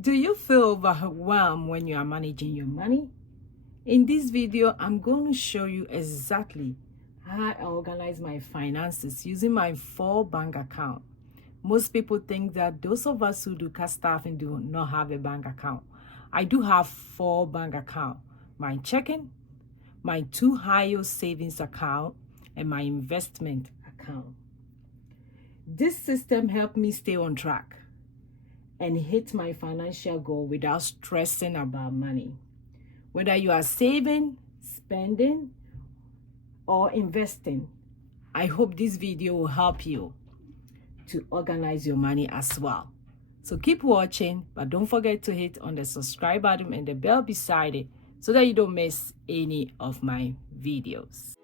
Do you feel overwhelmed when you are managing your money? In this video, I'm going to show you exactly how I organize my finances using my 4 bank account. Most people think that those of us who do cash staffing do not have a bank account. I do have 4 bank accounts: my checking, my 2 high-yield savings account, and my investment account. This system helped me stay on track and hit my financial goal without stressing about money. Whether you are saving, spending, or investing, I hope this video will help you to organize your money as well. So keep watching, but don't forget to hit on the subscribe button and the bell beside it so that you don't miss any of my videos.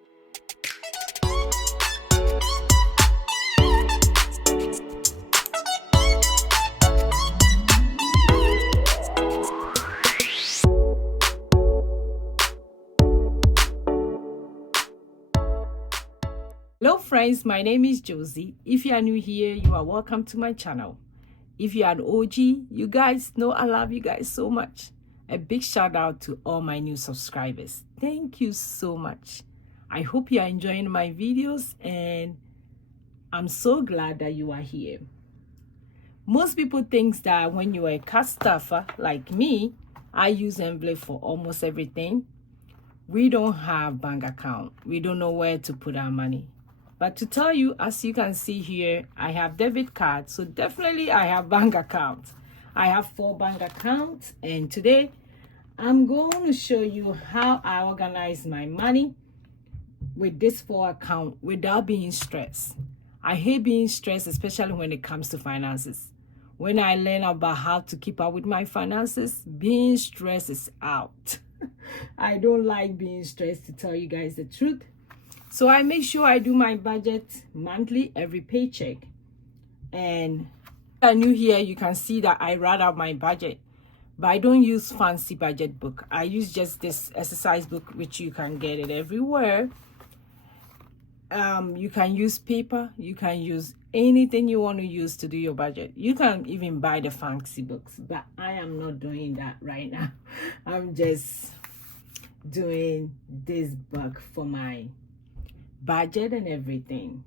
Hello friends, my name is Josy. If you are new here, you are welcome to my channel. If you are an OG, you guys know I love you guys so much. A big shout out to all my new subscribers. Thank you so much. I hope you are enjoying my videos and I'm so glad that you are here. Most people think that when you are a cash staffer like me, I use envelope for almost everything. We don't have bank account. We don't know where to put our money. But to tell you, as you can see here, I have debit card. So definitely I have bank accounts. I have 4 bank accounts. And today I'm going to show you how I organize my money with this 4 account without being stressed. I hate being stressed, especially when it comes to finances. When I learn about how to keep up with my finances, being stressed is out. I don't like being stressed, to tell you guys the truth. So I make sure I do my budget monthly, every paycheck. And if you're new here, you can see that I write out my budget. But I don't use fancy budget book. I use just this exercise book, which you can get it everywhere. You can use paper. You can use anything you want to use to do your budget. You can even buy the fancy books. But I am not doing that right now. I'm just doing this book for my budget and everything.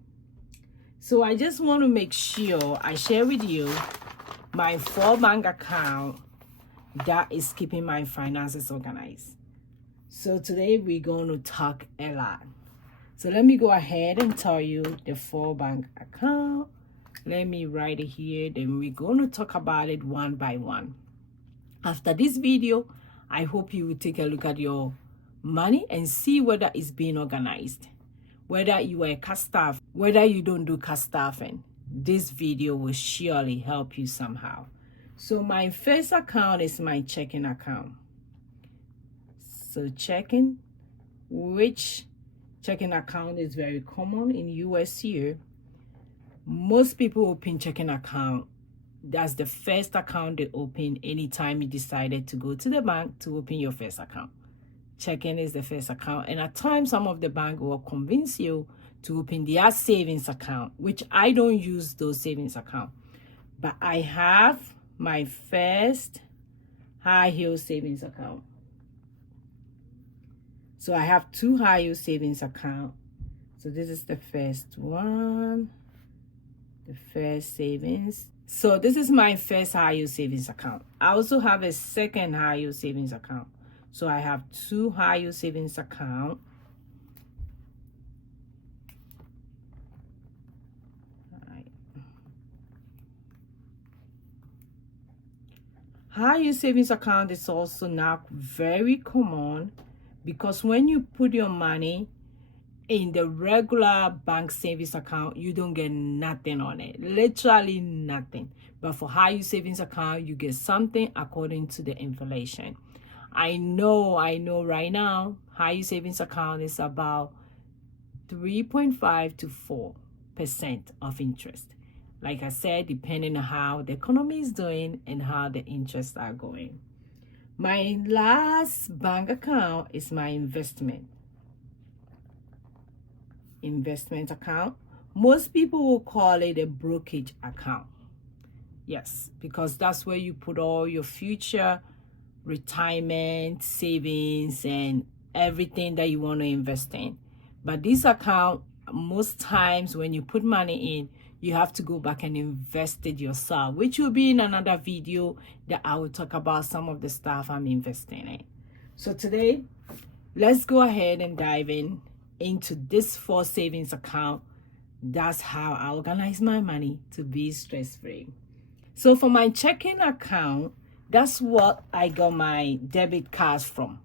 So I just want to make sure I share with you my 4 bank account that is keeping my finances organized. So today we're going to talk a lot. So let me go ahead and tell you the 4 bank account. Let me write it here. Then we're going to talk about it one by one. After this video, I hope you will take a look at your money and see whether it's being organized. Whether you are a cash staff, whether you don't do cash staffing, this video will surely help you somehow. So my first account is my checking account. So checking, which checking account is very common in US here. Most people open checking account. That's the first account they open anytime you decided to go to the bank to open your first account. Checking is the first account, and at times some of the bank will convince you to open their savings account, which I don't use those savings account. But I have my first high-yield savings account. So I have 2 high-yield savings account. So this is the first one, the first savings. So this is my first high-yield savings account. I also have a second high-yield savings account. So I have 2 high-yield savings account. High-yield savings account is also now very common because when you put your money in the regular bank savings account, you don't get nothing on it, literally nothing. But for high-yield savings account, you get something according to the inflation. I know right now, high-yield savings account is about 3.5 to 4% of interest. Like I said, depending on how the economy is doing and how the interests are going. My last bank account is my investment account. Most people will call it a brokerage account. Yes, because that's where you put all your future retirement savings and everything that you want to invest in. But this account, most times when you put money in, you have to go back and invest it yourself, which will be in another video that I will talk about some of the stuff I'm investing in. So today, let's go ahead and dive into this 4 savings account. That's how I organize my money to be stress-free. So for my checking account, that's what I got my debit cards from.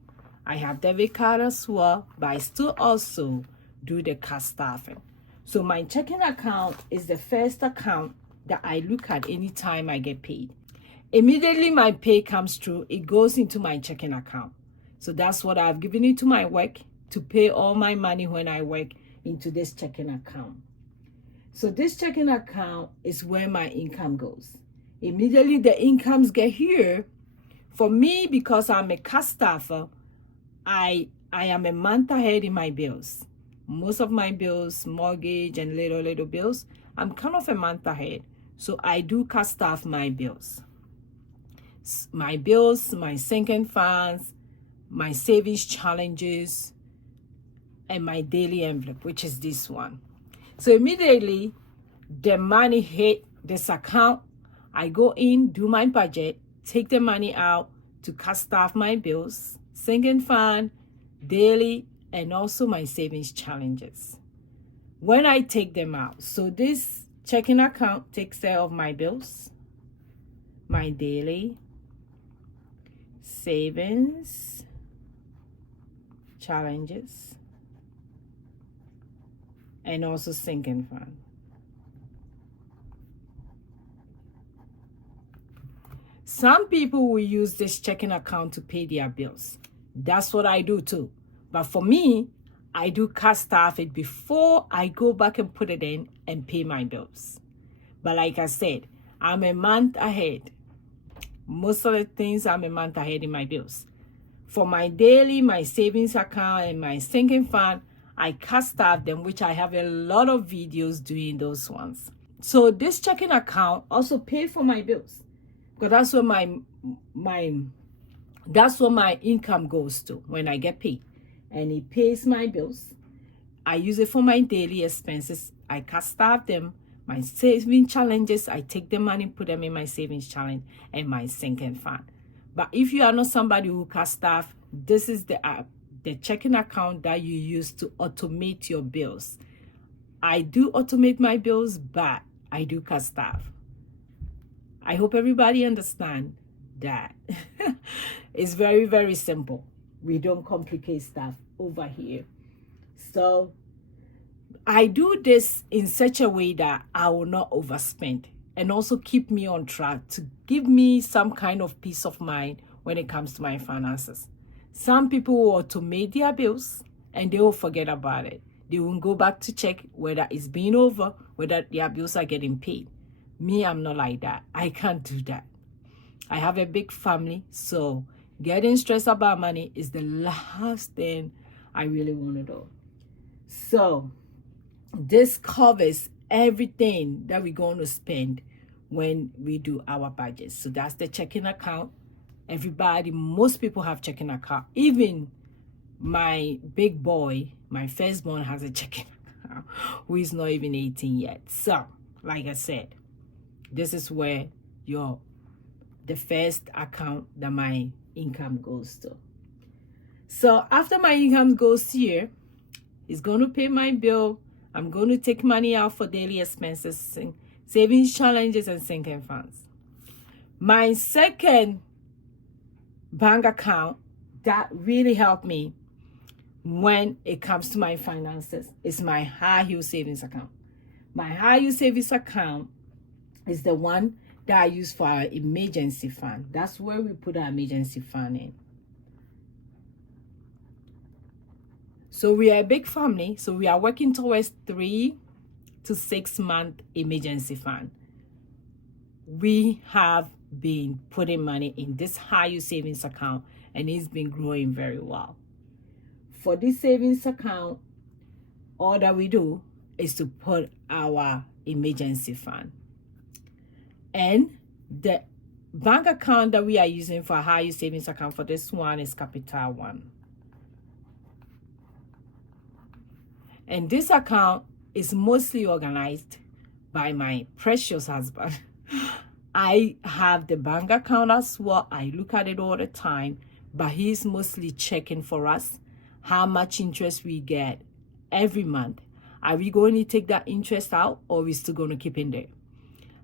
I have debit card as well, but I still also do the cash staffing. So my checking account is the first account that I look at anytime I get paid. Immediately my pay comes through, it goes into my checking account. So that's what I've given it to my work to pay all my money when I work into this checking account. So this checking account is where my income goes. Immediately the incomes get here. For me, because I'm a cash staffer, I am a month ahead in my bills. Most of my bills, mortgage and little bills, I'm kind of a month ahead. So I do cash staff my bills. My bills, my sinking funds, my savings challenges, and my daily envelope, which is this one. So immediately the money hit this account, I go in, do my budget, take the money out to cash staff my bills, sinking fund, daily, and also my savings challenges. When I take them out, so this checking account takes care of my bills, my daily, savings, challenges, and also sinking fund. Some people will use this checking account to pay their bills. That's what I do too. But for me, I do cash staff it before I go back and put it in and pay my bills. But like I said, I'm a month ahead. Most of the things I'm a month ahead in my bills. For my daily, my savings account, and my sinking fund, I cash staff them, which I have a lot of videos doing those ones. So this checking account also pay for my bills. Because that's where my income goes to when I get paid. And it pays my bills. I use it for my daily expenses. I cash staff them. My saving challenges, I take the money, put them in my savings challenge and my sinking fund. But if you are not somebody who cash staff, this is the checking account that you use to automate your bills. I do automate my bills, but I do cash staff. I hope everybody understands that. It's very, very simple. We don't complicate stuff over here. So I do this in such a way that I will not overspend and also keep me on track to give me some kind of peace of mind when it comes to my finances. Some people will automate their bills and they will forget about it. They won't go back to check whether it's been over, whether their bills are getting paid. Me, I'm not like that. I can't do that. I have a big family, so getting stressed about money is the last thing I really want to do. So this covers everything that we're going to spend when we do our budget. So that's the checking account. Everybody, most people have checking account. Even my big boy, my firstborn, has a checking account who is not even 18 yet. So like I said, this is where the first account that my income goes to. So after my income goes here, it's going to pay my bill. I'm going to take money out for daily expenses, savings challenges, and sinking funds. My second bank account that really helped me when it comes to my finances is my high yield savings account. My high yield savings account is the one that I use for our emergency fund. That's where we put our emergency fund in. So we are a big family, so we are working towards 3 to 6 month emergency fund. We have been putting money in this high yield savings account and it's been growing very well. For this savings account, all that we do is to put our emergency fund. And The bank account that we are using for high yield savings account for this one is Capital One. And this account is mostly organized by my precious husband. I have the bank account as well. I look at it all the time, but he's mostly checking for us how much interest we get every month. Are we going to take that interest out, or are we still going to keep in there?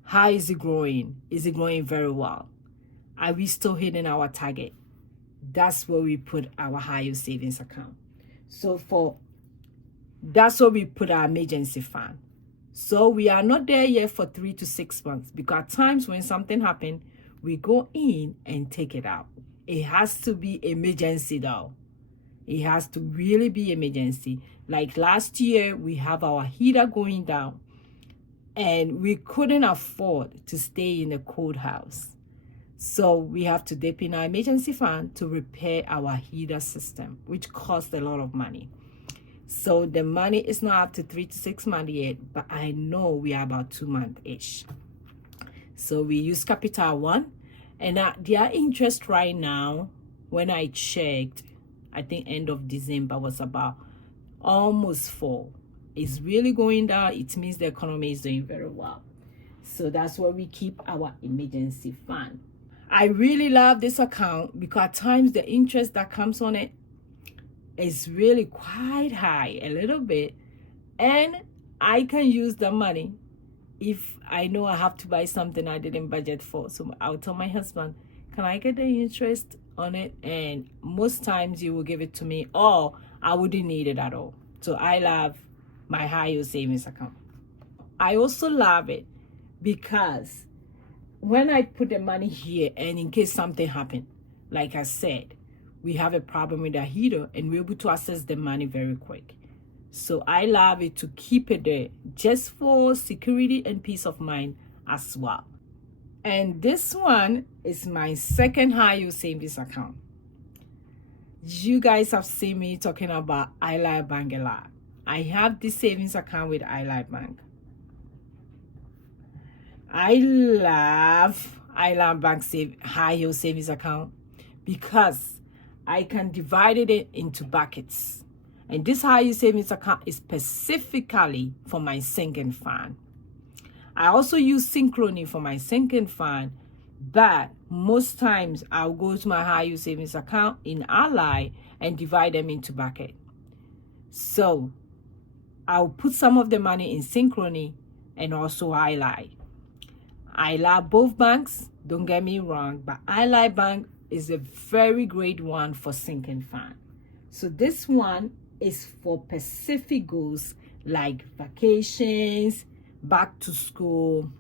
How is it growing? Is it growing very well? Are we still hitting our target? That's where we put our high yield savings account. That's where we put our emergency fund. So we are not there yet for 3 to 6 months, because at times when something happens, we go in and take it out. It has to be emergency though. It has to really be emergency. Like last year, we have our heater going down and we couldn't afford to stay in the cold house. So we have to dip in our emergency fund to repair our heater system, which costs a lot of money. So the money is not up to 3 to 6 months yet, but I know we are about 2 months-ish. So we use Capital One, and their interest right now, when I checked, I think end of December was about almost 4. It's really going down. It means the economy is doing very well. So that's where we keep our emergency fund. I really love this account because at times the interest that comes on it is really quite high, a little bit, and I can use the money if I know I have to buy something I didn't budget for. So I'll tell my husband, can I get the interest on it? And most times he will give it to me, or I wouldn't need it at all. So I love my high yield savings account. I also love it because when I put the money here, and in case something happened, like I said, we have a problem with the heater and we're able to access the money very quick. So I love it to keep it there just for security and peace of mind as well. And this one is my second high yield savings account. You guys have seen me talking about iLife Bank a lot. I have this savings account with iLife Bank. I love iLife Bank high yield savings account because I can divide it into buckets. And this high yield savings account is specifically for my sinking fund. I also use Synchrony for my sinking fund, but most times I'll go to my high yield savings account in Ally and divide them into buckets. So I'll put some of the money in Synchrony and also Ally. I love both banks, don't get me wrong, but iLife Bank is a very great one for sinking fund. So this one is for specific goals like vacations, back to school,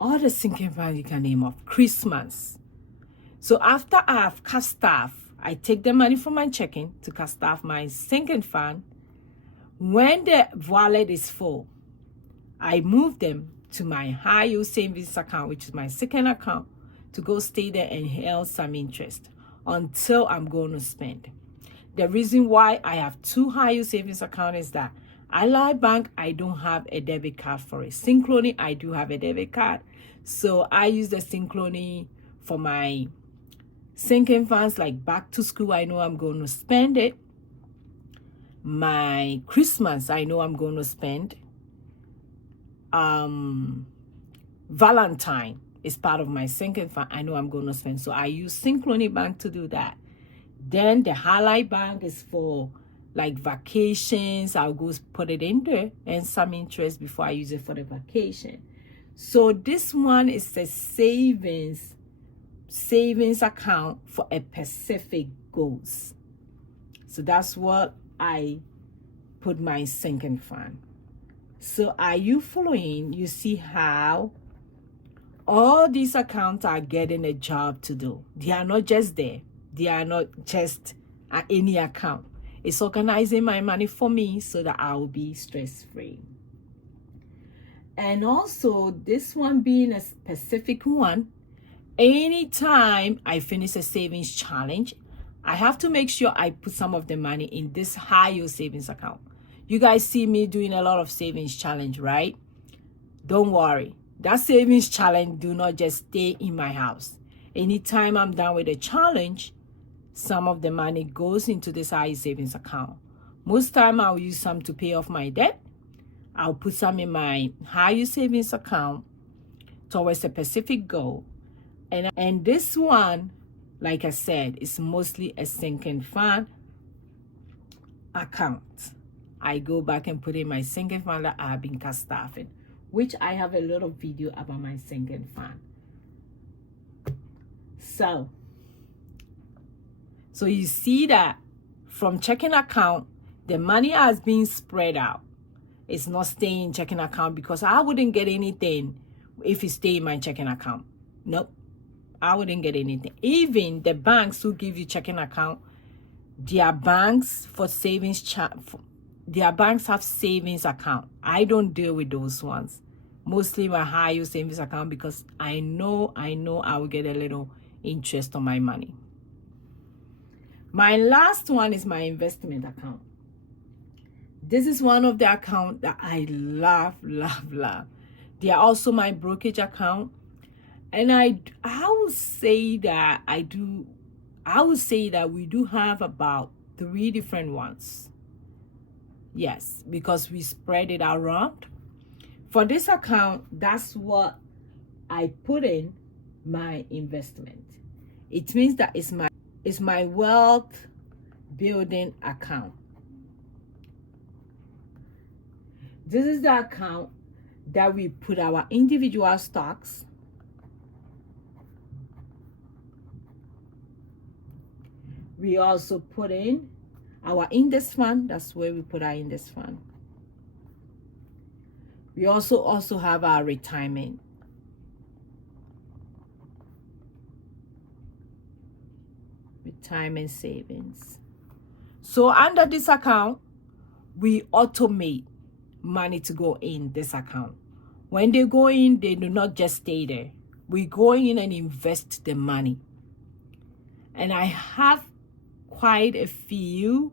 all the sinking fund you can name of, Christmas. So after I have cast off, I take the money from my checking to cast off my sinking fund. When the wallet is full, I move them to my high yield savings account, which is my second account, to go stay there and earn some interest until I'm going to spend. The reason why I have 2 high yield savings accounts is that iLife Bank, I don't have a debit card for it. Synchrony, I do have a debit card. So I use the Synchrony for my sinking funds, like back to school, I know I'm going to spend it. My Christmas, I know I'm going to spend. Valentine is part of my sinking fund. I know I'm going to spend. So I use Synchrony Bank to do that. Then the iLife Bank is for like vacations. I'll go put it in there and some interest before I use it for the vacation. So this one is a savings account for a specific goals. So that's what I put my sinking fund. So are you following? You see how all these accounts are getting a job to do. They are not just there. They are not just at any account. It's organizing my money for me so that I will be stress-free. And also, this one being a specific one, anytime I finish a savings challenge, I have to make sure I put some of the money in this high yield savings account. You guys see me doing a lot of savings challenge, right? Don't worry. that savings challenge do not just stay in my house. Anytime I'm done with the challenge, some of the money goes into this high savings account. Most time I'll use some to pay off my debt. I'll put some in my high savings account towards a specific goal. And this one, like I said, is mostly a sinking fund account. I go back and put in my sinking fund that I've been staffing, which I have a lot of video about my sinking fund. So you see that from checking account, the money has been spread out. It's not staying in checking account because I wouldn't get anything if it stay in my checking account. Nope, I wouldn't get anything. Even the banks who give you checking account, their banks for savings, their banks have savings account. I don't deal with those ones. Mostly my high yield savings account because I know I will get a little interest on my money. My last one is my investment account. This is one of the accounts that I love. They are also my brokerage account. And I would say that we do have about 3 different ones. Yes, because we spread it around. For this account, that's what I put in my investment. It means that it's my wealth building account. This is the account that we put our individual stocks. We also put in our index fund. That's where we put our index fund. We also have our retirement. Retirement savings. So under this account, we automate money to go in this account. When they go in, they do not just stay there. We go in and invest the money. And I have quite a few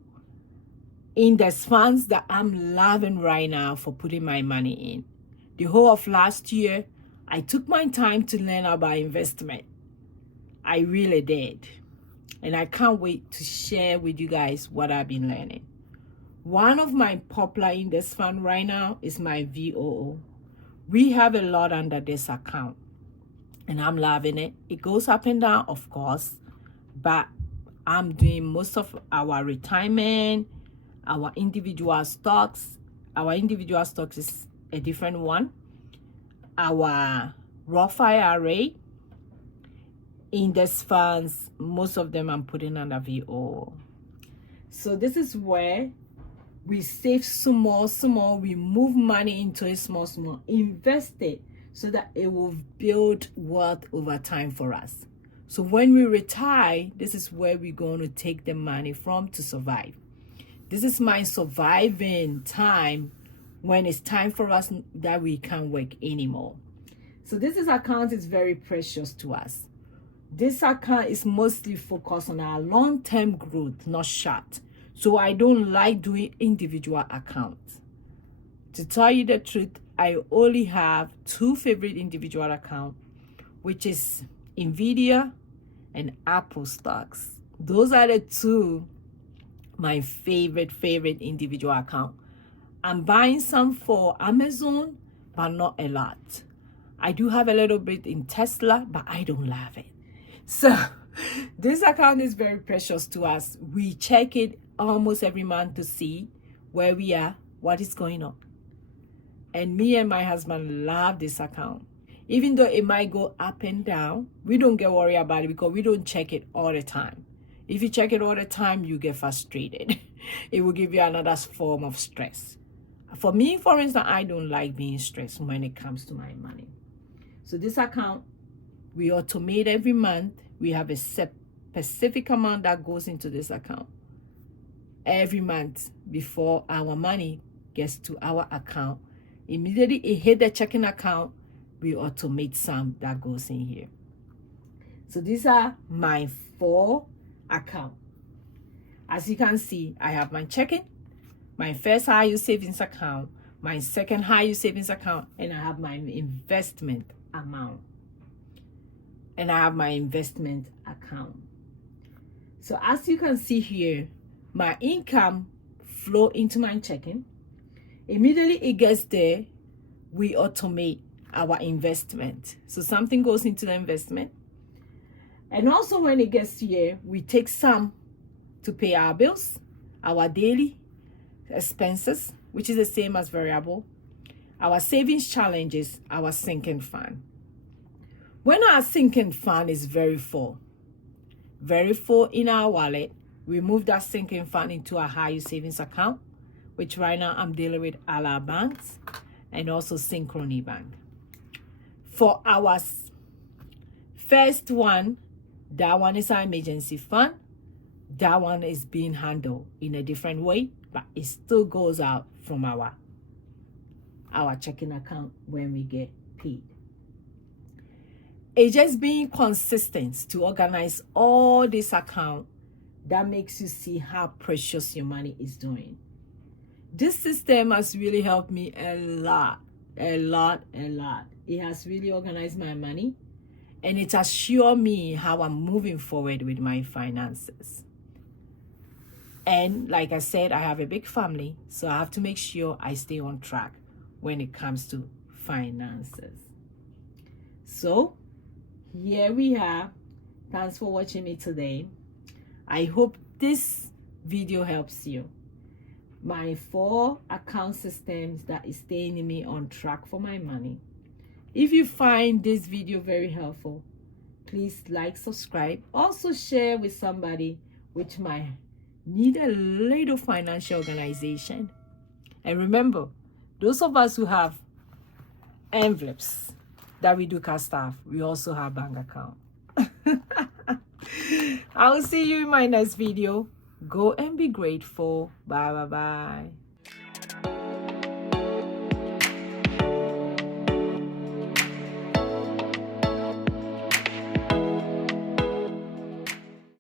index funds that I'm loving right now for putting my money in. The whole of last year, I took my time to learn about investment. I really did. And I can't wait to share with you guys what I've been learning. One of my popular index fund right now is my VOO. We have a lot under this account and I'm loving it. It goes up and down, of course, but I'm doing most of our retirement, our individual stocks. Our individual stocks is a different one. Our Roth IRA, index funds, most of them I'm putting under VOO. So this is where we save small, we move money into it small, invest it so that it will build wealth over time for us. So when we retire, this is where we're going to take the money from to survive. This is my surviving time when it's time for us that we can't work anymore. So this account is very precious to us. This account is mostly focused on our long-term growth, not short. So I don't like doing individual accounts. To tell you the truth, I only have 2 favorite individual accounts, which is Nvidia and Apple stocks. Those are the 2 my favorite individual account. I'm buying some for Amazon, but not a lot. I do have a little bit in Tesla, but I don't love it. So this account is very precious to us. We check it almost every month to see where we are, what is going on. And me and my husband love this account. Even though it might go up and down, we don't get worried about it because we don't check it all the time. If you check it all the time, you get frustrated. It will give you another form of stress. For me, for instance, I don't like being stressed when it comes to my money. So this account, we automate every month. We have a specific amount that goes into this account every month before our money gets to our account. Immediately it hit the checking account, we automate some that goes in here. So these are my 4 accounts. As you can see, I have my checking, my first high yield savings account, my second high yield savings account, and I have my investment amount. And I have my investment account. So as you can see here, my income flow into my checking. Immediately it gets there, we automate our investment. So something goes into the investment. And also when it gets here, we take some to pay our bills, our daily expenses, which is the same as variable, our savings challenges, our sinking fund. When our sinking fund is very full in our wallet, we move that sinking fund into a high yield savings account, which right now I'm dealing with Ally Banks and also Synchrony Bank. For our first one, that one is our emergency fund. That one is being handled in a different way, but it still goes out from our checking account when we get paid. It's just being consistent to organize all this account that makes you see how precious your money is doing. This system has really helped me a lot. It has really organized my money, and it has shown me how I'm moving forward with my finances. And like I said, I have a big family, so I have to make sure I stay on track when it comes to finances. So here we are. Thanks for watching me today. I hope this video helps you. My 4 account systems that is staying me on track for my money. If you find this video very helpful, please like, subscribe. Also share with somebody which might need a little financial organization. And remember, those of us who have envelopes that we do cash stuff, we also have bank account. I will see you in my next video. Go and be grateful. Bye.